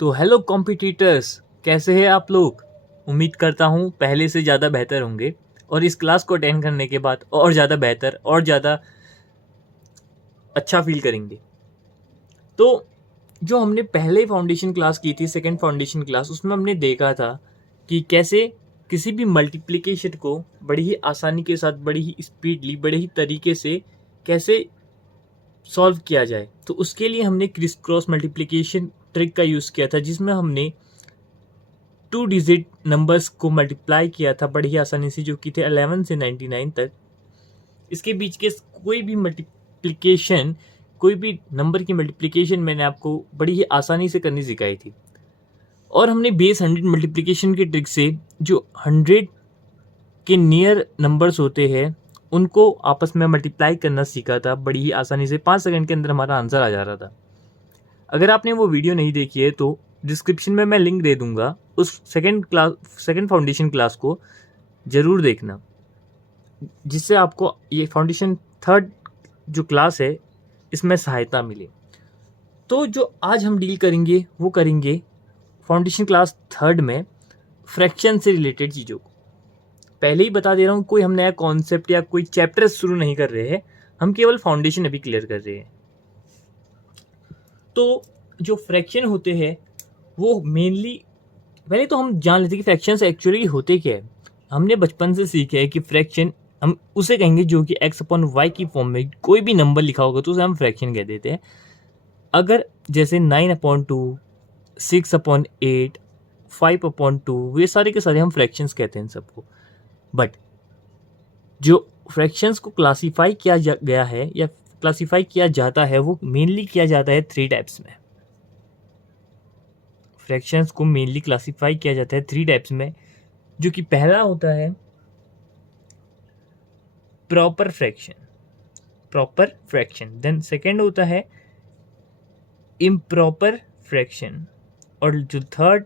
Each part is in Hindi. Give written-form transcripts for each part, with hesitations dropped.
तो हेलो कॉम्पिटिटर्स, कैसे हैं आप लोग। उम्मीद करता हूँ पहले से ज़्यादा बेहतर होंगे और इस क्लास को अटेंड करने के बाद और ज़्यादा बेहतर और ज़्यादा अच्छा फील करेंगे। तो जो हमने पहले फाउंडेशन क्लास की थी, सेकंड फाउंडेशन क्लास, उसमें हमने देखा था कि कैसे किसी भी मल्टीप्लिकेशन को बड़ी ही आसानी के साथ, बड़ी ही स्पीडली, बड़े ही तरीके से कैसे सॉल्व किया जाए। तो उसके लिए हमने क्रिस क्रॉस मल्टीप्लिकेशन ट्रिक का यूज़ किया था, जिसमें हमने 2 डिजिट नंबर्स को मल्टीप्लाई किया था बड़ी ही आसानी से, जो कि थे 11 से 99 तक। इसके बीच के कोई भी मल्टीप्लिकेशन, कोई भी नंबर की मल्टीप्लिकेशन मैंने आपको बड़ी ही आसानी से करनी सिखाई थी। और हमने बेस 100 मल्टीप्लिकेशन की ट्रिक से जो 100 के नियर नंबर्स होते हैं उनको आपस में मल्टीप्लाई करना सीखा था बड़ी ही आसानी से। 5 सेकंड के अंदर हमारा आंसर आ जा रहा था। अगर आपने वो वीडियो नहीं देखी है तो डिस्क्रिप्शन में मैं लिंक दे दूंगा, उस सेकंड फाउंडेशन क्लास को ज़रूर देखना, जिससे आपको ये फाउंडेशन थर्ड जो क्लास है इसमें सहायता मिले। तो जो आज हम डील करेंगे वो करेंगे फाउंडेशन क्लास थर्ड में फ्रैक्शन से रिलेटेड चीज़ों को। पहले ही बता दे रहा हूँ, कोई हम नया कॉन्सेप्ट या कोई चैप्टर शुरू नहीं कर रहे हैं, हम केवल फाउंडेशन अभी क्लियर कर रहे हैं। तो जो फ्रैक्शन होते हैं वो मेनली, पहले तो हम जान लेते हैं कि फ्रैक्शंस एक्चुअली होते क्या है। हमने बचपन से सीखे है कि फ्रैक्शन हम उसे कहेंगे जो कि x अपॉन वाई की फॉर्म में कोई भी नंबर लिखा होगा तो उसे हम फ्रैक्शन कह देते हैं। अगर जैसे 9/2, 6/8, 5/2, ये सारे के सारे हम फ्रैक्शंस कहते हैं इन सबको। बट जो फ्रैक्शंस को क्लासीफाई किया गया है या क्लासीफाई किया जाता है वो मेनली किया जाता है 3 टाइप्स में। फ्रैक्शंस को मेनली क्लासीफाई किया जाता है 3 टाइप्स में, जो कि पहला होता है प्रॉपर फ्रैक्शन, देन सेकंड होता है इम्प्रॉपर फ्रैक्शन, और जो थर्ड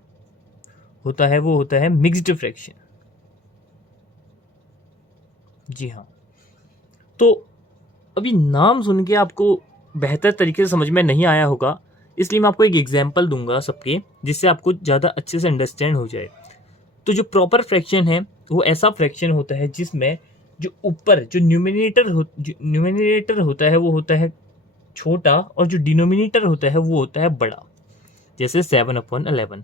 होता है वो होता है मिक्स्ड फ्रैक्शन। जी हाँ। तो अभी नाम सुन के आपको बेहतर तरीके से समझ में नहीं आया होगा, इसलिए मैं आपको एक एग्जांपल दूंगा सबके, जिससे आपको ज़्यादा अच्छे से अंडरस्टैंड हो जाए। तो जो प्रॉपर फ्रैक्शन है वो ऐसा फ्रैक्शन होता है जिसमें जो ऊपर जो न्यूमिनेटर होता है वो होता है छोटा, और जो डिनोमिनेटर होता है वो होता है बड़ा। जैसे 7/11,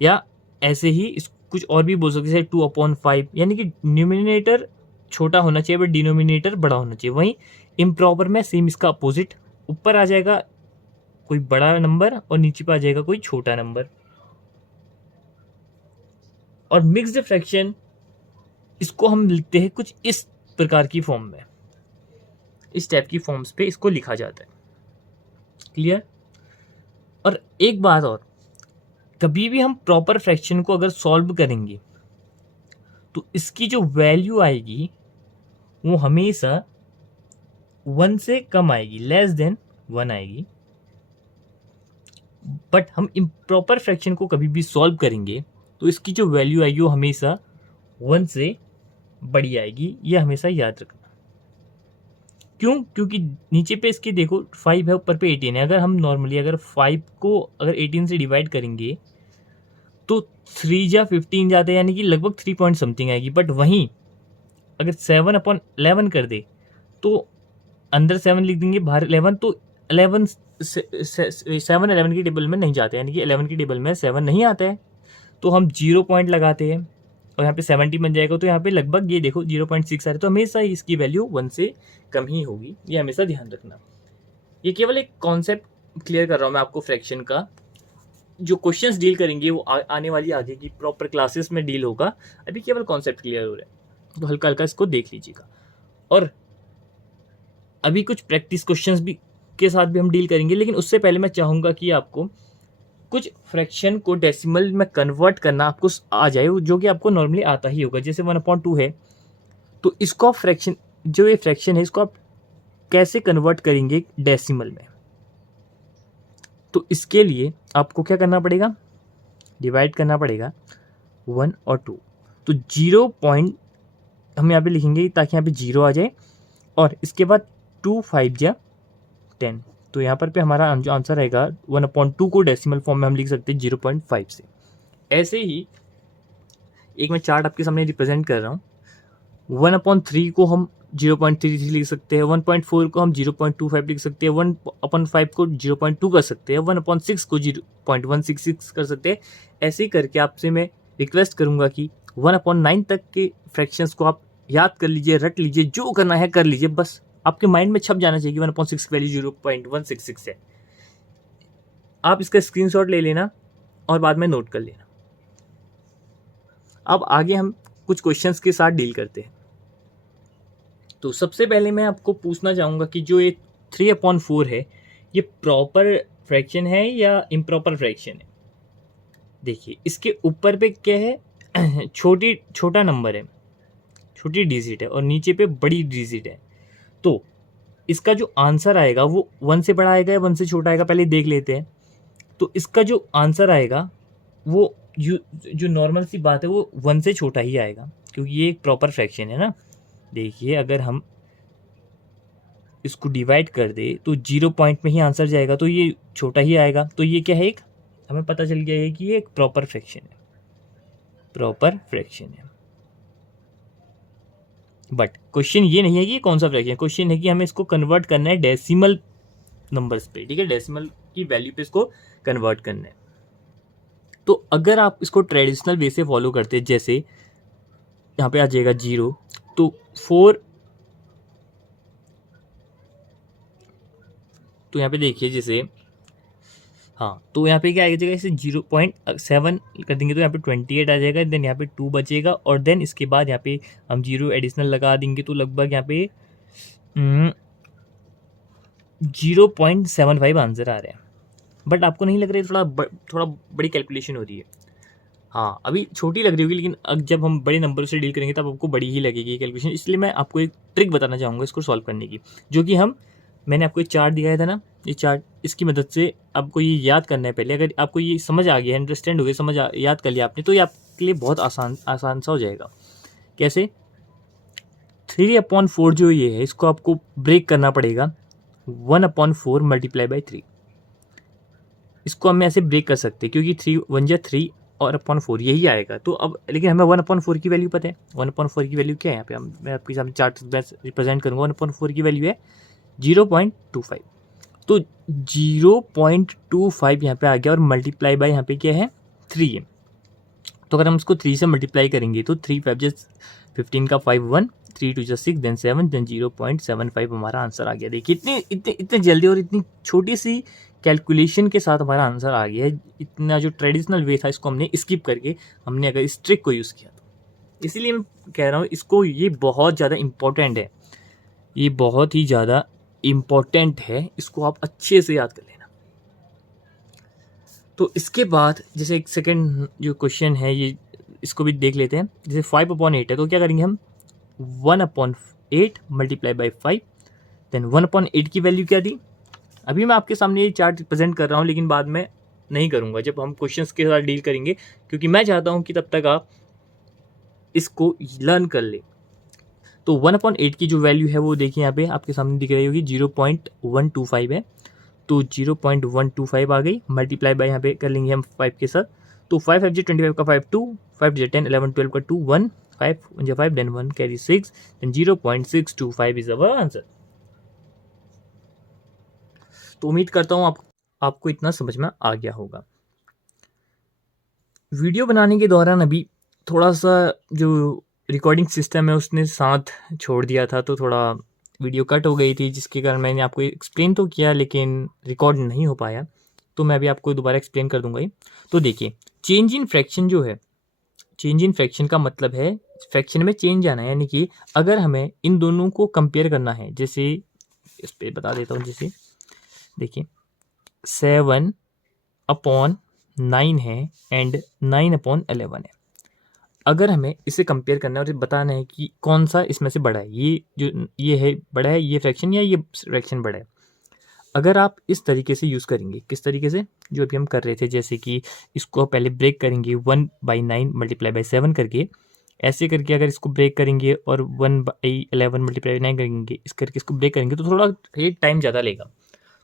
या ऐसे ही कुछ और भी बोल सकते हैं 2/5, यानी कि न्यूमिनेटर छोटा होना चाहिए बट डिनोमिनेटर बड़ा होना चाहिए। वहीं इम्प्रॉपर में सेम इसका अपोजिट, ऊपर आ जाएगा कोई बड़ा नंबर और नीचे पे आ जाएगा कोई छोटा नंबर। और मिक्स्ड फ्रैक्शन, इसको हम लिखते हैं कुछ इस प्रकार की फॉर्म में, इस टाइप की फॉर्म्स पे इसको लिखा जाता है। क्लियर। और एक बात और, कभी भी हम प्रॉपर फ्रैक्शन को अगर सॉल्व करेंगे तो इसकी जो वैल्यू आएगी वो हमेशा 1 से कम आएगी, लेस देन 1 आएगी। बट हम इम्प्रॉपर फ्रैक्शन को कभी भी सॉल्व करेंगे तो इसकी जो वैल्यू आएगी वो हमेशा 1 से बड़ी आएगी, ये हमेशा याद रखना। क्यों? क्योंकि नीचे पे इसके देखो 5 है, ऊपर पे 18 है। अगर हम नॉर्मली अगर 5 को अगर 18 से डिवाइड करेंगे तो 3 जा 15 जाते हैं, यानी कि लगभग 3 पॉइंट समथिंग आएगी। बट वहीं अगर 7/11 कर दे तो अंदर 7 लिख देंगे, बाहर 11, तो 11 7 11 की टेबल में नहीं जाते, यानी कि 11 की टेबल में 7 नहीं आता है। तो हम 0 पॉइंट लगाते हैं और यहाँ पे 70 बन जाएगा, तो यहाँ पे लगभग ये देखो 0.6 आ रहा है, तो हमेशा इसकी वैल्यू 1 से कम ही होगी, ये हमेशा ध्यान रखना। ये केवल एक कॉन्सेप्ट क्लियर कर रहा हूँ मैं आपको फ्रैक्शन का। जो क्वेश्चंस डील करेंगे वो आने वाली आगे की प्रॉपर क्लासेस में डील होगा, अभी केवल कॉन्सेप्ट क्लियर हो रहा है, तो हल्का हल्का इसको देख लीजिएगा। और अभी कुछ प्रैक्टिस क्वेश्चंस भी के साथ भी हम डील करेंगे, लेकिन उससे पहले मैं चाहूँगा कि आपको कुछ फ्रैक्शन को डेसिमल में कन्वर्ट करना आपको आ जाए, जो कि आपको नॉर्मली आता ही होगा। जैसे 1/2 है, तो इसको आप फ्रैक्शन, जो ये फ्रैक्शन है इसको आप कैसे कन्वर्ट करेंगे डेसिमल में। तो इसके लिए आपको क्या करना पड़ेगा, डिवाइड करना पड़ेगा 1 और 2। तो 0 पॉइंट हम यहाँ पे लिखेंगे ताकि यहाँ पे 0 आ जाए, और इसके बाद 2 5 जा 10, तो यहाँ पर पे हमारा जो आंसर आएगा 1/2 को डेसिमल फॉर्म में हम लिख सकते हैं 0.5 से। ऐसे ही एक मैं चार्ट आपके सामने रिप्रेजेंट कर रहा हूँ। 1/3 को हम 0.33 लिख सकते हैं, 1.4 को हम 0.25 लिख सकते हैं, 1/5 को 0.2 कर सकते हैं, 1/6 को 0.166 कर सकते हैं। ऐसे ही करके आपसे मैं रिक्वेस्ट करूंगा कि 1/9 तक के फ्रैक्शंस को आप याद कर लीजिए, रट लीजिए, जो करना है कर लीजिए, बस आपके माइंड में छप जाना चाहिए कि 1/6 की वैल्यू 0.166 है। आप इसका स्क्रीनशॉट ले लेना और बाद में नोट कर लेना। अब आगे हम कुछ क्वेश्चंस के साथ डील करते हैं। तो सबसे पहले मैं आपको पूछना चाहूँगा कि जो ये 3/4 है, ये प्रॉपर फ्रैक्शन है या इम्प्रॉपर फ्रैक्शन है। देखिए इसके ऊपर पे क्या है, छोटा नंबर है, छोटी डिजिट है, और नीचे पे बड़ी डिजिट है। तो इसका जो आंसर आएगा वो 1 से बड़ा आएगा या 1 से छोटा आएगा, पहले देख लेते हैं। तो इसका जो आंसर आएगा वो जो नॉर्मल सी बात है वो 1 से छोटा ही आएगा, क्योंकि ये एक प्रॉपर फ्रैक्शन है ना। देखिए अगर हम इसको डिवाइड कर दे तो 0 पॉइंट में ही आंसर जाएगा, तो ये छोटा ही आएगा। तो ये क्या है, एक हमें पता चल गया है कि ये एक प्रॉपर फ्रैक्शन है, प्रॉपर फ्रैक्शन है। बट क्वेश्चन ये नहीं है कि ये कौन सा फ्रैक्शन है, क्वेश्चन है कि हमें इसको कन्वर्ट करना है डेसिमल नंबर्स पे, ठीक है, डेसिमल की वैल्यू पे इसको कन्वर्ट करना है। तो अगर आप इसको ट्रेडिशनल वे से फॉलो करते हैं, जैसे यहाँ पे आ जाएगा 0, तो 4, तो यहाँ पे देखिए जैसे, हाँ, तो यहाँ पे क्या आएगा, जैसे 0.7 कर देंगे तो यहाँ पे 28 आ जाएगा, देन यहाँ पे 2 बचेगा, और देन इसके बाद यहाँ पे हम 0 एडिशनल लगा देंगे तो लगभग यहाँ पे 0.75 आंसर आ रहा है। बट आपको नहीं लग रहा है थोड़ा बड़ी कैलकुलेशन हो रही है? हाँ, अभी छोटी लग रही होगी, लेकिन अब जब हम बड़े नंबर से डील करेंगे तब आपको बड़ी ही लगेगी कैलकुलेशन। इसलिए मैं आपको एक ट्रिक बताना चाहूँगा इसको सॉल्व करने की, जो कि मैंने आपको एक चार्ट दिखाया था ना, ये चार्ट, इसकी मदद से आपको ये याद करना है पहले। अगर आपको ये समझ आ गया, अंडरस्टैंड हो गया, याद कर लिया आपने, तो ये आपके लिए बहुत आसान सा हो जाएगा। कैसे? 3/4 जो ये है, इसको आपको ब्रेक करना पड़ेगा 1/4 मल्टीप्लाई बाई 3। इसको हम ऐसे ब्रेक कर सकते हैं, क्योंकि 3 1 जा 3 और 4 यही आएगा। तो अब लेकिन हमें 1/4 की वैल्यू पता है। 1/4 की वैल्यू क्या है, यहाँ पे मैं आपके सामने चार्ट रिप्रेजेंट करूँगा। 1/4 की वैल्यू है 0.25। तो 0.25 यहाँ पे आ गया, और मल्टीप्लाई बाय यहाँ पे क्या है, 3 है। तो अगर हम इसको 3 से मल्टीप्लाई करेंगे तो 3 5 जा 15 का 5 1, 3 2 जा 6, देन 7, देन 0.75 हमारा आंसर आ गया। देखिए इतने जल्दी और इतनी छोटी सी कैलकुलेशन के साथ हमारा आंसर आ गया है। इतना जो ट्रेडिशनल वे था इसको हमने स्किप करके हमने अगर इस ट्रिक को यूज़ किया तो, इसीलिए मैं कह रहा हूँ इसको, ये बहुत ज़्यादा इम्पोर्टेंट है, ये बहुत ही ज़्यादा इम्पोर्टेंट है, इसको आप अच्छे से याद कर लेना। तो इसके बाद जैसे एक सेकंड जो क्वेश्चन है, ये इसको भी देख लेते हैं। जैसे 5/8 है, तो क्या करेंगे हम, 1/8 मल्टीप्लाई बाई 5, देन 1/8 की वैल्यू क्या थी। अभी मैं आपके सामने ये चार्ट प्रेजेंट कर रहा हूँ, लेकिन बाद में नहीं करूँगा जब हम क्वेश्चंस के साथ डील करेंगे, क्योंकि मैं चाहता हूँ कि तब तक आप इसको लर्न कर ले। तो 1/8 की जो वैल्यू है वो देखिए यहाँ पे आपके सामने दिख रही होगी, 0.125 है। तो 0.125 आ गई, मल्टीप्लाई बाय यहाँ पे कर लेंगे हम 5 के साथ। तो 5 5 25 का 5 2, 5 10 11 12 का 2 1, 5 1 5, then 1 carry 6, then 0.625 is our answer. तो उम्मीद करता हूँ आपको इतना समझ में आ गया होगा। वीडियो बनाने के दौरान अभी थोड़ा सा जो रिकॉर्डिंग सिस्टम है उसने साथ छोड़ दिया था, तो थोड़ा वीडियो कट हो गई थी, जिसके कारण मैंने आपको एक्सप्लेन तो किया लेकिन रिकॉर्ड नहीं हो पाया। तो मैं अभी आपको दोबारा एक्सप्लेन कर दूंगा ये। तो देखिए, चेंज इन फ्रैक्शन जो है, चेंज इन फ्रैक्शन का मतलब है फ्रैक्शन में चेंज आना है, यानी कि अगर हमें इन दोनों को कंपेयर करना है, जैसे इस पर बता देता हूँ। जैसे देखिए 7/9 है एंड 9/11 है। अगर हमें इसे कंपेयर करना है और बताना है कि कौन सा इसमें से बड़ा है, ये है बड़ा है ये फ्रैक्शन, या ये फ्रैक्शन बड़ा है। अगर आप इस तरीके से यूज़ करेंगे, किस तरीके से, जो अभी हम कर रहे थे, जैसे कि इसको पहले ब्रेक करेंगे 1/9 मल्टीप्लाई बाई 7 करके, ऐसे करके अगर इसको ब्रेक करेंगे और 1/11 मल्टीप्लाई बाई 9 करेंगे, इस करके इसको ब्रेक करेंगे तो थोड़ा ये टाइम ज़्यादा लेगा।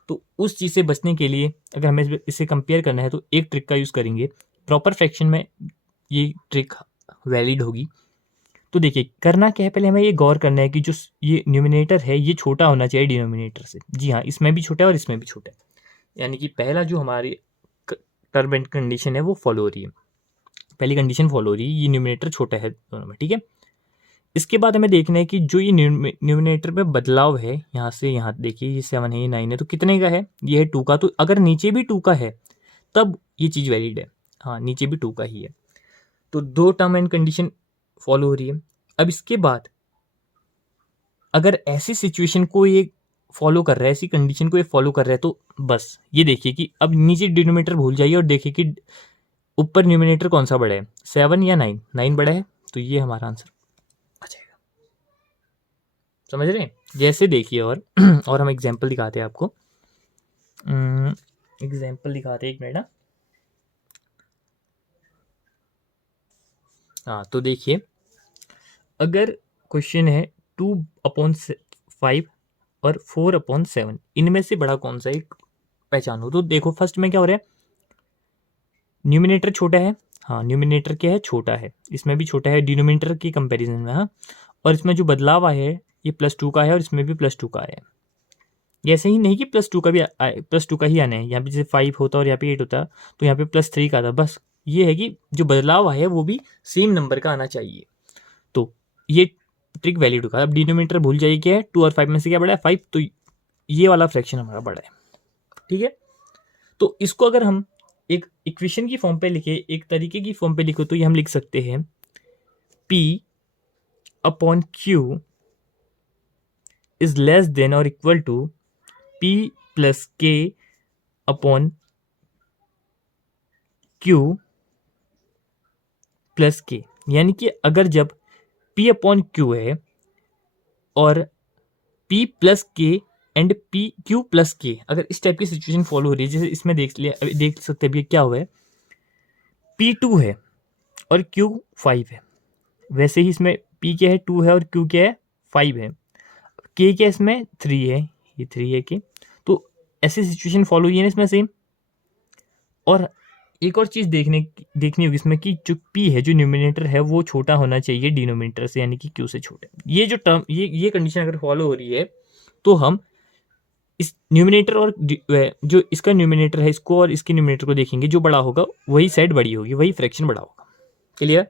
तो उस चीज़ से बचने के लिए अगर हमें इसे कंपेयर करना है तो एक ट्रिक का यूज़ करेंगे। प्रॉपर फ्रैक्शन में ये ट्रिक वैलिड होगी। तो देखिए करना क्या है, पहले हमें ये गौर करना है कि जो ये न्यूमिनेटर है ये छोटा होना चाहिए डिनोमिनेटर से। जी हाँ, इसमें भी छोटा है और इसमें भी छोटा है, यानी कि पहला जो हमारी टर्म एंड कंडीशन है वो फॉलो हो रही है, पहली कंडीशन फॉलो हो रही है, ये न्यूमिनेटर छोटा है दोनों में, ठीक है। इसके बाद हमें देखना है कि जो ये न्यूमिनेटर में बदलाव है, यहाँ से यहाँ देखिए ये 7 है, ये 9 है, तो कितने का है, ये है 2 का। तो अगर नीचे भी 2 का है तब ये चीज़ वैलिड है। हाँ, नीचे भी 2 का ही है, तो 2 टर्म एंड कंडीशन फॉलो हो रही है। अब इसके बाद अगर ऐसी सिचुएशन को ये फॉलो कर रहा है, ऐसी कंडीशन को ये फॉलो कर रहा है, तो बस ये देखिए कि अब नीचे डिनोमिनेटर भूल जाइए और देखिए कि ऊपर न्यूमिनेटर कौन सा बड़ा है, 7 या 9। 9 बड़ा है, तो ये हमारा आंसर आ जाएगा। समझ रहे हैं? जैसे देखिए और हम एग्जाम्पल दिखाते हैं आपको। एग्जाम्पल दिखाते हैं, एक मिनट ना। हाँ, तो देखिए अगर क्वेश्चन है 2/5 और 4/7, इनमें से बड़ा कौन सा एक पहचानो। तो देखो फर्स्ट में क्या हो रहा है, न्यूमिनेटर छोटा है। हाँ, न्यूमिनेटर क्या है, छोटा है, इसमें भी छोटा है डिनोमिनेटर की कंपैरिजन में। हाँ, और इसमें जो बदलाव आया है ये +2 का है और इसमें भी +2 का है। ये ऐसे ही नहीं कि +2 का भी +2 का ही आना है, यहाँ पे जैसे 5 होता और यहाँ पे 8 होता तो यहाँ पे +3 का था। बस ये है कि जो बदलाव आया है वो भी सेम नंबर का आना चाहिए, तो ये ट्रिक वैलिड होगा। अब डिनोमिनेटर भूल जाइए क्या है, 2 और 5 में से क्या बड़ा है, 5, तो ये वाला फ्रैक्शन हमारा बड़ा है, ठीक है। तो इसको अगर हम एक इक्वेशन की फॉर्म पे लिखे, एक तरीके की फॉर्म पे लिखो, तो ये हम लिख सकते हैं P/Q इज लेस देन और इक्वल टू P+K/Q+K, यानी कि अगर जब P/Q है और P+K एंड PQ+K, अगर इस टाइप की सिचुएशन फॉलो हो रही है, जैसे इसमें देख सकते हैं अभी क्या हुआ है, P2 है और Q 5 है, वैसे ही इसमें P क्या है, 2 है और Q क्या है, 5 है। K क्या इसमें 3 है, ये 3 है K। तो ऐसी सिचुएशन फॉलो हुई है ना इसमें सेम। और एक और चीज़ देखनी होगी इसमें कि जो P है, जो न्यूमिनेटर है, वो छोटा होना चाहिए डिनोमिनेटर से, यानी कि Q से छोटा। ये जो टर्म, ये कंडीशन अगर फॉलो हो रही है तो हम इस न्यूमिनेटर और जो इसका न्यूमिनेटर है, इसको और इसके न्यूमिनेटर को देखेंगे, जो बड़ा होगा वही साइड बड़ी होगी, वही फ्रैक्शन बड़ा होगा। क्लियर?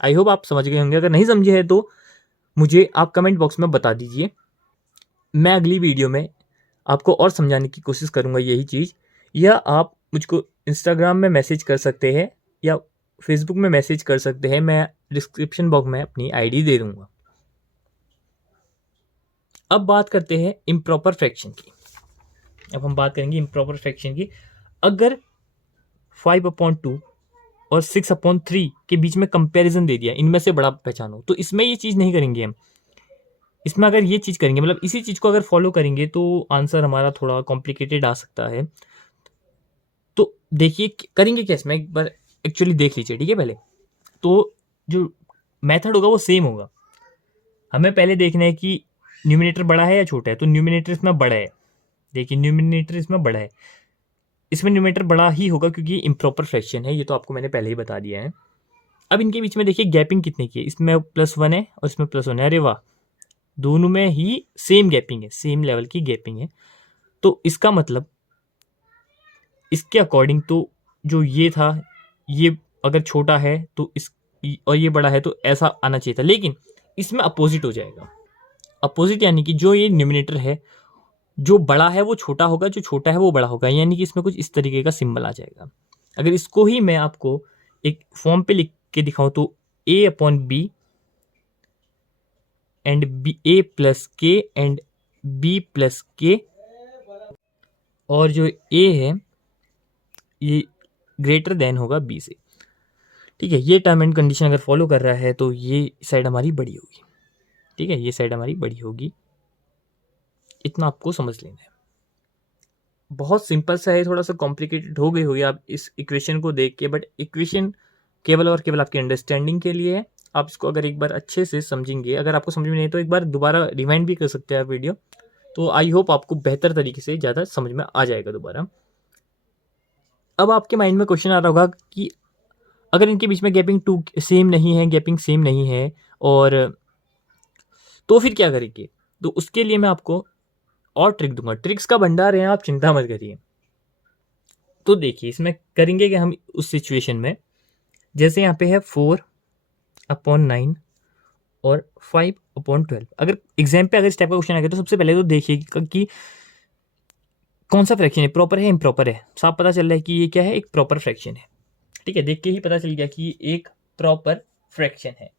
आई होप आप समझ गए होंगे। अगर नहीं समझे है तो मुझे आप कमेंट बॉक्स में बता दीजिए, मैं अगली वीडियो में आपको और समझाने की कोशिश करूँगा यही चीज़। या आप मुझको इंस्टाग्राम में मैसेज कर सकते हैं या फेसबुक में मैसेज कर सकते हैं, मैं डिस्क्रिप्शन बॉक्स में अपनी आईडी दे दूँगा। अब बात करते हैं इम्प्रॉपर फ्रैक्शन की। अब हम बात करेंगे इम्प्रॉपर फ्रैक्शन की। अगर 5/2 और 6/3 के बीच में कंपैरिजन दे दिया, इनमें से बड़ा पहचानो, तो इसमें ये चीज़ नहीं करेंगे हम। इसमें अगर ये चीज़ करेंगे, मतलब इसी चीज़ को अगर फॉलो करेंगे, तो आंसर हमारा थोड़ा कॉम्प्लिकेटेड आ सकता है। तो देखिए करेंगे क्या, इसमें एक बार एक्चुअली देख लीजिए, ठीक है। पहले तो जो मेथड होगा वो सेम होगा। हमें पहले देखना है कि न्यूमिनेटर बड़ा है या छोटा है, तो न्यूमिनेटर इसमें बड़ा है। देखिए न्यूमिनेटर इसमें बड़ा है, इसमें न्यूमिनेटर बड़ा ही होगा क्योंकि इम्प्रॉपर फ्रैक्शन है, ये तो आपको मैंने पहले ही बता दिया है। अब इनके बीच में देखिए गैपिंग कितने की है, इसमें +1 है और इसमें +1 है। अरे वाह, दोनों में ही सेम गैपिंग है, सेम लेवल की गैपिंग है। तो इसका मतलब इसके अकॉर्डिंग तो जो ये था, ये अगर छोटा है तो इस, और ये बड़ा है, तो ऐसा आना चाहिए था, लेकिन इसमें अपोजिट हो जाएगा। अपोजिट यानी कि जो ये न्यूमिनेटर है, जो बड़ा है वो छोटा होगा, जो छोटा है वो बड़ा होगा, यानी कि इसमें कुछ इस तरीके का सिंबल आ जाएगा। अगर इसको ही मैं आपको एक फॉर्म पे लिख के दिखाऊं तो A/B and A+K and B+K, और जो A है ये ग्रेटर देन होगा B से, ठीक है। ये टर्म एंड कंडीशन अगर फॉलो कर रहा है तो ये साइड हमारी बड़ी होगी, ठीक है, ये साइड हमारी बड़ी होगी। इतना आपको समझ लेना है। बहुत सिंपल सा है, थोड़ा सा कॉम्प्लिकेटेड हो गई होगी आप इस इक्वेशन को देख के, बट इक्वेशन केवल और केवल आपकी अंडरस्टैंडिंग के लिए है। आप इसको अगर एक बार अच्छे से समझेंगे, अगर आपको समझ में नहीं तो एक बार दोबारा रिवाइंड भी कर सकते हैं आप वीडियो, तो आई होप आपको बेहतर तरीके से ज़्यादा समझ में आ जाएगा दोबारा। अब आपके माइंड में क्वेश्चन आ रहा होगा कि अगर इनके बीच में गैपिंग टू सेम नहीं है, गैपिंग सेम नहीं है, और तो फिर क्या करेंगे? तो उसके लिए मैं आपको और ट्रिक दूंगा। ट्रिक्स का भंडार है, आप चिंता मत करिए। तो देखिए इसमें करेंगे कि हम उस सिचुएशन में, जैसे यहाँ पे है 4/9 और 5/12। अगर एग्जाम पे अगर इस टाइप का क्वेश्चन आ गया तो सबसे पहले तो देखिए कि कौन सा फ्रैक्शन है, प्रॉपर है इम्प्रॉपर है। साफ पता चल रहा है कि ये क्या है, एक प्रॉपर फ्रैक्शन है। ठीक है, देख के ही पता चल गया कि ये एक प्रॉपर फ्रैक्शन है,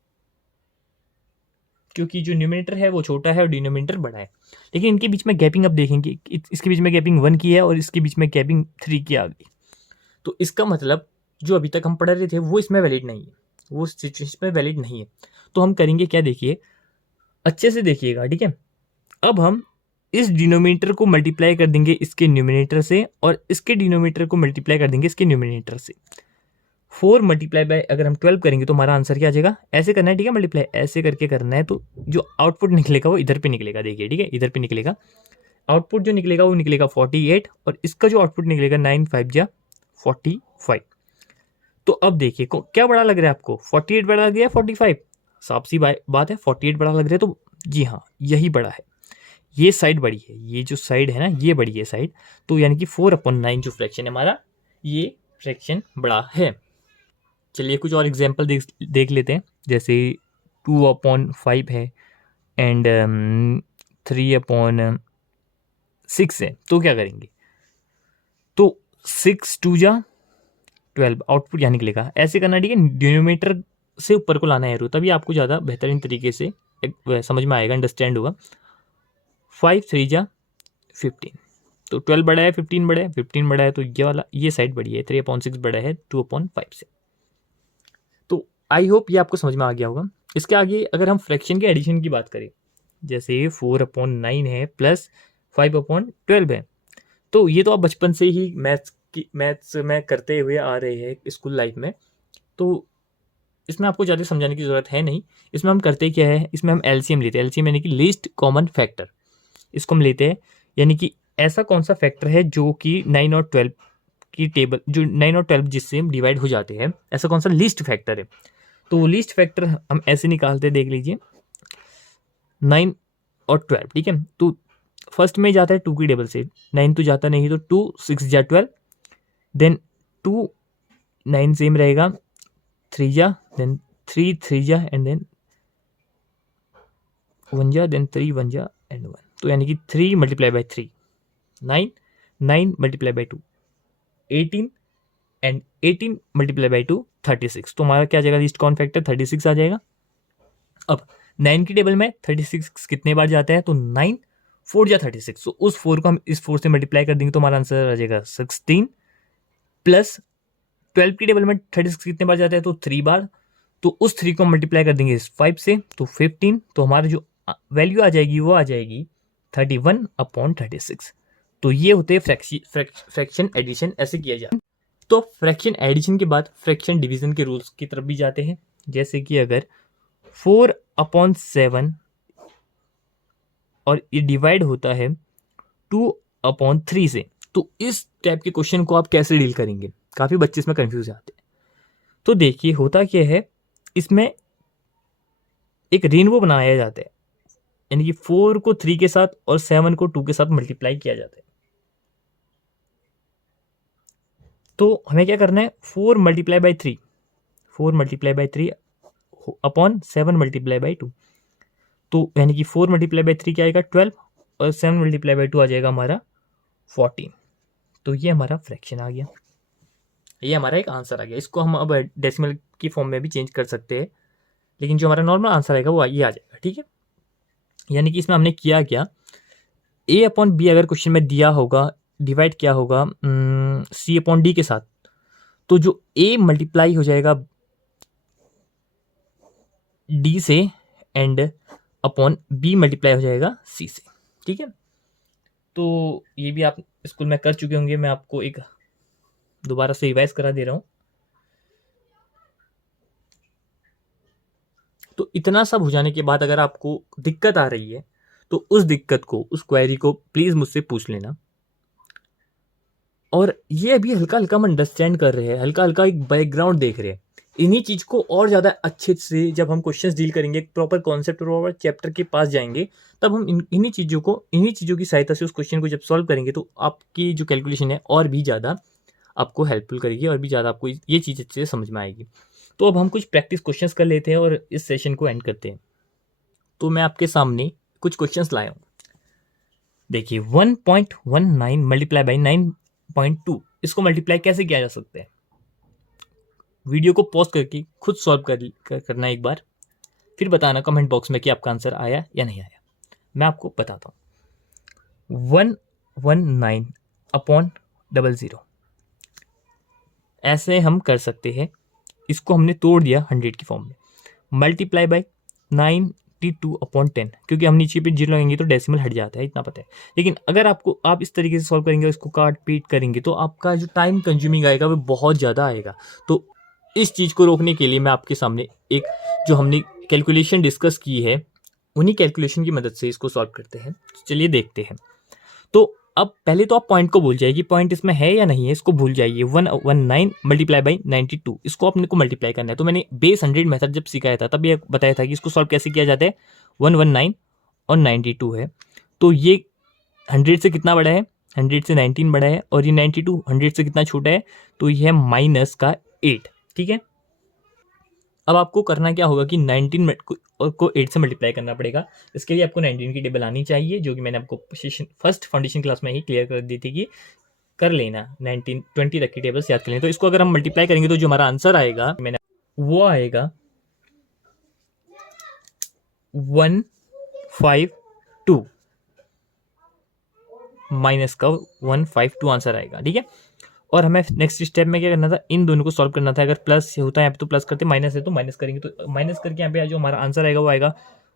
क्योंकि जो न्यूमरेटर है वो छोटा है और डिनोमिनेटर बड़ा है। लेकिन इनके बीच में गैपिंग अब देखेंगे, इसके बीच में गैपिंग 1 की है और इसके बीच में गैपिंग 3 की आ गई। तो इसका मतलब जो अभी तक हम पढ़ रहे थे वो इसमें वैलिड नहीं है, वो सिचुएशन में वैलिड नहीं है। तो हम करेंगे क्या, देखिए अच्छे से देखिएगा। ठीक है, अब हम इस डिनोमिनेटर को मल्टीप्लाई कर देंगे इसके न्यूमिनेटर से, और इसके डिनोमिनेटर को मल्टीप्लाई कर देंगे इसके न्यूमिनेटर से। 4 मल्टीप्लाई बाय अगर हम 12 करेंगे तो हमारा आंसर क्या आ जाएगा, ऐसे करना है। ठीक है, मल्टीप्लाई ऐसे करके करना है, तो जो आउटपुट निकलेगा वो इधर पे निकलेगा। देखिए ठीक है, इधर पे निकलेगा आउटपुट, जो निकलेगा वो निकलेगा 48, और इसका जो आउटपुट निकलेगा 9 5 जा 45। तो अब देखिए क्या बड़ा लग रहा है आपको, 48 बड़ा लग रहा है 45? साफ सी बात है, 48 बड़ा लग रहा है, तो जी हाँ यही बड़ा है, ये साइड बड़ी है, ये जो साइड है ना ये बड़ी है साइड। तो यानी कि 4/9 जो फ्रैक्शन है हमारा, ये फ्रैक्शन बड़ा है। चलिए कुछ और एग्जाम्पल देख लेते हैं। जैसे 2/5 है एंड 3/6 है। तो क्या करेंगे, तो 6 2 जा 12, आउटपुट यहाँ निकलेगा। ऐसे करना, ठीक है, डिनोमिनेटर से ऊपर को लाना है एरो, तभी आपको ज़्यादा बेहतरीन तरीके से समझ में आएगा, अंडरस्टैंड होगा। 5 3 जा 15, तो 12 बड़ा है 15 बड़ा है, 15 बड़ा है तो ये वाला ये साइड बड़ी है, 3/6 बड़ा है 2/5 से। तो आई होप ये आपको समझ में आ गया होगा। इसके आगे अगर हम फ्रैक्शन के एडिशन की बात करें, जैसे 4/9 है प्लस 5/12 है, तो ये तो आप बचपन से ही मैथ्स में करते हुए आ रहे हैं स्कूल लाइफ में, तो इसमें आपको ज़्यादा समझाने की ज़रूरत है नहीं। इसमें हम करते क्या है, इसमें हम एलसीएम लेते हैं। एलसीएम यानी कि लीस्ट कॉमन फैक्टर, इसको हम लेते हैं। यानी कि ऐसा कौन सा फैक्टर है जो कि 9 और 12 की टेबल, जो 9 और 12 जिससे डिवाइड हो जाते हैं, ऐसा कौन सा लीस्ट फैक्टर है। तो वो लीस्ट फैक्टर हम ऐसे निकालते, देख लीजिए 9 और 12। ठीक है, तो फर्स्ट में जाता है 2 की टेबल से, 9 तो जाता नहीं, तो 2 6 जा 12, देन 2 9 सेम रहेगा, 3 जा, देन 3 3 जा, एंड देन 1 जा, देन 3 1 जा एंड 1। तो यानी कि 3 multiply by 3 9, 9 multiply by 2 18, and 18 multiply by 2 36। तो हमारा क्या आ जाएगा, लीस्ट कॉमन फैक्टर 36 आ जाएगा। अब 9 की टेबल में 36 कितने बार जाता है, तो 9 4 जा 36, तो उस 4 को हम इस 4 से मल्टीप्लाई कर देंगे तो हमारा आंसर आ जाएगा 16, प्लस 12 की टेबल में 36 कितने बार जाता है, तो 3 बार, तो उस 3 को मल्टीप्लाई कर देंगे इस 5 से, तो 15। तो हमारा जो वैल्यू आ जाएगी वो आ जाएगी 31/36। तो ये होते हैं फ्रैक्शन एडिशन, ऐसे किया जाए। तो फ्रैक्शन एडिशन के बाद फ्रैक्शन डिवीजन के रूल्स की तरफ भी जाते हैं। जैसे कि अगर 4/7 और ये डिवाइड होता है 2/3 से, तो इस टाइप के क्वेश्चन को आप कैसे डील करेंगे, काफ़ी बच्चे इसमें कंफ्यूज जाते हैं। तो देखिए होता क्या है, इसमें एक रेनबो बनाया जाता है, यानी कि 4 को 3 के साथ और 7 को 2 के साथ मल्टीप्लाई किया जाता है। तो हमें क्या करना है, 4 multiply by 3, 4 multiply by 3 upon 7 multiply by 2, तो यानी कि 4 मल्टीप्लाई बाई 3 क्या आएगा 12, और 7 मल्टीप्लाई बाई 2 आ जाएगा हमारा 14। तो ये हमारा फ्रैक्शन आ गया, ये हमारा एक आंसर आ गया। इसको हम अब डेसिमल की फॉर्म में भी चेंज कर सकते हैं, लेकिन जो हमारा नॉर्मल आंसर आएगा वो ये आ जाएगा। ठीक है, यानी कि इसमें हमने किया क्या, A/B अगर क्वेश्चन में दिया होगा, डिवाइड किया होगा C/D के साथ, तो जो A मल्टीप्लाई हो जाएगा D से, एंड अपॉन B मल्टीप्लाई हो जाएगा C से। ठीक है, तो ये भी आप स्कूल में कर चुके होंगे, मैं आपको एक दोबारा से रिवाइज करा दे रहा हूँ। तो इतना सब हो जाने के बाद अगर आपको दिक्कत आ रही है तो उस दिक्कत को, उस क्वेरी को प्लीज़ मुझसे पूछ लेना। और ये अभी हल्का हल्का हम अंडरस्टैंड कर रहे हैं, हल्का हल्का एक बैकग्राउंड देख रहे हैं। इन्हीं चीज़ को और ज़्यादा अच्छे से जब हम क्वेश्चंस डील करेंगे, प्रॉपर कॉन्सेप्ट और चैप्टर के पास जाएंगे, तब हम इन्हीं चीज़ों की सहायता से उस क्वेश्चन को जब सॉल्व करेंगे तो आपकी जो कैलकुलेशन है और भी ज़्यादा आपको हेल्पफुल करेगी और भी ज़्यादा आपको ये चीज़ अच्छे से समझ में आएगी। तो अब हम कुछ प्रैक्टिस क्वेश्चंस कर लेते हैं और इस सेशन को एंड करते हैं। तो मैं आपके सामने कुछ क्वेश्चंस लाया हूँ। देखिए 1.19 मल्टीप्लाई बाई 9.2 इसको मल्टीप्लाई कैसे किया जा सकता है। वीडियो को पॉज करके खुद सॉल्व करना एक बार, फिर बताना कमेंट बॉक्स में कि आपका आंसर आया या नहीं आया। मैं आपको बताता हूँ। 119 अपॉन 00 ऐसे हम कर सकते हैं। इसको हमने तोड़ दिया 100 की फॉर्म में। मल्टीप्लाई बाई 92 अपॉन 10, क्योंकि हम नीचे पे जीरो लगाएंगे तो डेसिमल हट जाता है, इतना पता है। लेकिन अगर आप इस तरीके से सॉल्व करेंगे, इसको काट पीट करेंगे, तो आपका जो टाइम कंज्यूमिंग आएगा वो बहुत ज़्यादा आएगा। तो इस चीज़ को रोकने के लिए मैं आपके सामने एक जो हमने कैलकुलेशन डिस्कस की है, उन्हीं कैलकुलेशन की मदद से इसको सॉल्व करते हैं। चलिए देखते हैं। तो अब पहले तो आप पॉइंट को भूल जाइए कि पॉइंट इसमें है या नहीं है, इसको भूल जाइए। 119 मल्टीप्लाई बाई 92 इसको अपने को मल्टीप्लाई करना है। तो मैंने बेस 100 मेथड जब सिखाया था तब ये बताया था कि इसको सॉल्व कैसे किया जाता है। 119 और 92 है, तो ये 100 से कितना बड़ा है, 100 से 19 बड़ा है, और ये 92 100 से कितना छोटा है, तो ये है माइनस का 8। ठीक है, अब आपको करना क्या होगा कि 19 को 8 से मल्टीप्लाई करना पड़ेगा। इसके लिए आपको 19 की टेबल आनी चाहिए, जो कि मैंने आपको फर्स्ट फाउंडेशन क्लास में ही क्लियर कर दी थी कि कर लेना। 19 20 तक की टेबल्स याद कर लें। तो इसको अगर हम मल्टीप्लाई करेंगे तो जो हमारा आंसर आएगा वो आएगा 152 माइनस का 152 आंसर आएगा। ठीक है, और हमें नेक्स्ट स्टेप में क्या करना था, इन दोनों को सॉल्व करना था। अगर प्लस होता है यहाँ पे तो प्लस करते, माइनस है तो माइनस करेंगे। तो माइनस करके यहाँ पे जो हमारा आंसर आएगा वो आएगा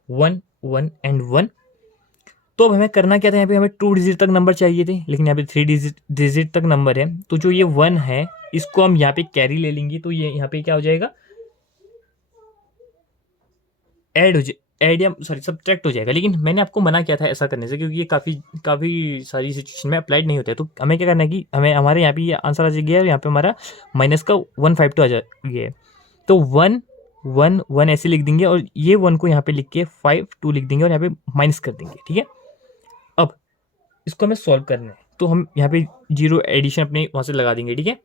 1 1 एंड 1। तो अब हमें करना क्या था, यहाँ पे हमें 2 डिजिट तक नंबर चाहिए थे, लेकिन यहाँ पे 3 डिजिट तक नंबर है। तो जो ये 1 है इसको हम यहाँ पे कैरी ले लेंगे, तो ये यहाँ पे क्या हो जाएगा, सब्ट्रैक्ट हो जाएगा। लेकिन मैंने आपको मना किया था ऐसा करने से, क्योंकि ये काफ़ी सारी सिचुएशन में अप्लाइड नहीं होता है। तो हमें क्या करना है कि हमें हमारे यहाँ पे ये आंसर आ जाएगा और यहाँ पे हमारा माइनस का 152 आ जाएगा। तो 1 1 1 ऐसे लिख देंगे, और ये 1 को यहाँ पे लिख के 5 2 लिख देंगे और यहाँ पे माइनस कर देंगे। ठीक है, अब इसको हमें सॉल्व करना है, तो हम यहाँ पे जीरो एडिशन अपने वहाँ से लगा देंगे। ठीक है,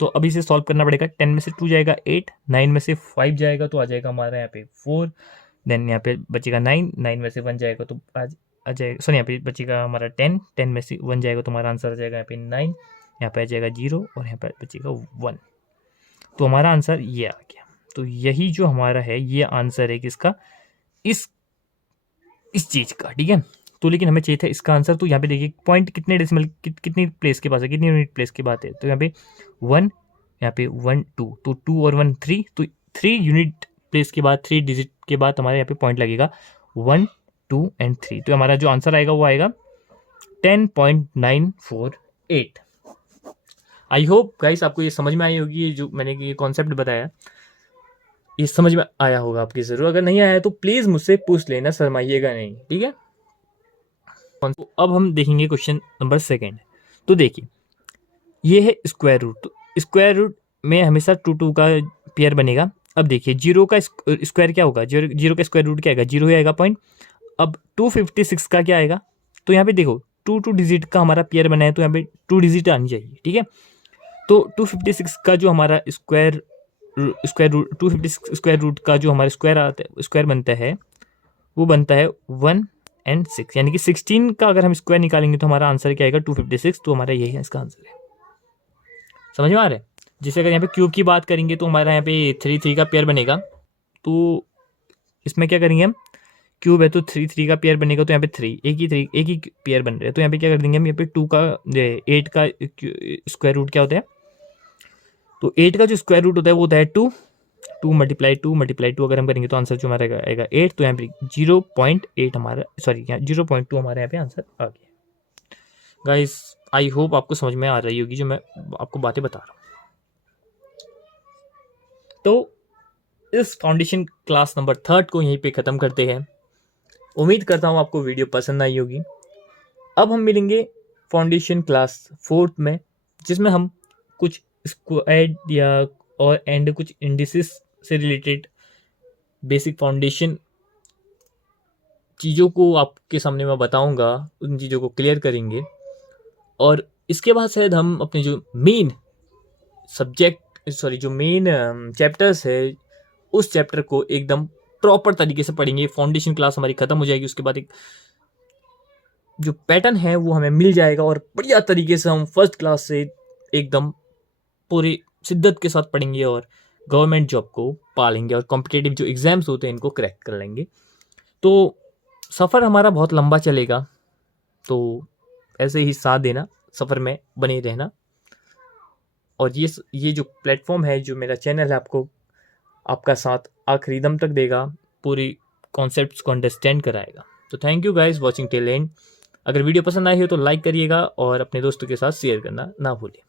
तो अभी इसे सॉल्व करना पड़ेगा। 10 में से 2 जाएगा 8, 9 में से 5 जाएगा तो आ जाएगा हमारा यहाँ पे 4, देन यहाँ पे बचेगा 9, 9 में से 1 जाएगा तो आ जाएगा, सॉरी यहाँ पे बचेगा हमारा 10, 10 में से 1 जाएगा तो हमारा आंसर आ जाएगा यहाँ पे 9, यहाँ पे आ जाएगा 0 और यहाँ पे बचेगा 1। तो हमारा आंसर ये आ गया। तो यही जो हमारा है ये आंसर है किसका, इस चीज़ का। ठीक है, तो लेकिन हमें चाहिए था इसका आंसर। तो यहाँ पे देखिए पॉइंट कितने डेसिमल कितनी प्लेस के पास है, कितनी यूनिट प्लेस की बात है। तो यहाँ पे 1, यहाँ पे 1 2, तो 2 और 1 3, तो 3 यूनिट प्लेस के बाद 3 डिजिट के बाद हमारे यहाँ पे पॉइंट लगेगा 1 2 एंड 3। तो हमारा जो आंसर आएगा वो आएगा 10.948। आई होप गाइस आपको ये समझ में आई होगी, ये जो मैंने ये कॉन्सेप्ट बताया ये समझ में आया होगा आपकी ज़रूर। अगर नहीं आया तो प्लीज़ मुझसे पूछ लेना, शर्माइएगा नहीं। ठीक है, तो अब हम देखेंगे क्वेश्चन नंबर 2। तो देखिए ये है स्क्वायर रूट। तो स्क्वायर रूट में हमेशा 2 2 का पेयर बनेगा। अब देखिए जीरो का स्क्वायर क्या होगा, जीरो का स्क्वायर रूट क्या आएगा, जीरो ही आएगा पॉइंट। अब 256 का क्या आएगा, तो यहाँ पे देखो 2 डिजिट का हमारा पेयर बना है, तो यहाँ पे 2 डिजिट आनी चाहिए। ठीक है, तो 256 का जो हमारा स्क्वायर रूट 256 स्क्वायर रूट का जो हमारा स्क्वायर बनता है वो बनता है 1 एंड 6, यानी कि 16 का अगर हम स्क्वायर निकालेंगे तो हमारा आंसर क्या आएगा 256। तो हमारा यही है इसका आंसर है। समझ में आ रहा है। जैसे अगर यहाँ पे क्यूब की बात करेंगे तो हमारा यहाँ पे 3 3 का पेयर बनेगा। तो इसमें क्या करेंगे हम, क्यूब है तो 3 3 का पेयर बनेगा, तो यहाँ पे 3 एक ही पेयर बन रहा है। तो यहाँ पे क्या कर देंगे हम, यहाँ पे 2 का 8 का स्क्वायर रूट क्या होता है, तो 8 का जो स्क्वायर रूट होता है वो होता है 2 2 मल्टीप्लाई 2 अगर हम करेंगे तो आंसर जो हमारा आएगा 8। तो यहाँ पे 0.8 हमारा, सॉरी 0.2 हमारे यहाँ पे आंसर आ गया। गाइस आई होप आपको समझ में आ रही होगी जो मैं आपको बातें बता रहा हूँ। तो इस फाउंडेशन क्लास नंबर 3 को यहीं पे ख़त्म करते हैं। उम्मीद करता हूँ आपको वीडियो पसंद आई होगी। अब हम मिलेंगे फाउंडेशन क्लास 4th में, जिसमें हम कुछ स्क्वाड या और एंड कुछ इंडिसेस से रिलेटेड बेसिक फाउंडेशन चीज़ों को आपके सामने मैं बताऊंगा, उन चीज़ों को क्लियर करेंगे। और इसके बाद शायद हम अपने जो मेन चैप्टर्स है, उस चैप्टर को एकदम प्रॉपर तरीके से पढ़ेंगे। फाउंडेशन क्लास हमारी ख़त्म हो जाएगी, उसके बाद एक जो पैटर्न है वो हमें मिल जाएगा और बढ़िया तरीके से हम फर्स्ट क्लास से एकदम पूरी शिद्दत के साथ पढ़ेंगे और गवर्नमेंट जॉब को पालेंगे और कॉम्पिटिटिव जो एग्ज़ाम्स होते हैं इनको क्रैक कर लेंगे। तो सफ़र हमारा बहुत लंबा चलेगा, तो ऐसे ही साथ देना, सफ़र में बने रहना। और ये जो प्लेटफॉर्म है, जो मेरा चैनल है, आपको आपका साथ आखिरी दम तक देगा, पूरी कॉन्सेप्ट्स को अंडरस्टैंड कराएगा। तो thank you guys watching till and. अगर वीडियो पसंद आई हो तो लाइक करिएगा और अपने दोस्तों के साथ शेयर करना ना भूलें,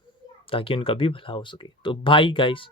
ताकि उनका भी भला हो सके। तो बाय गाइस।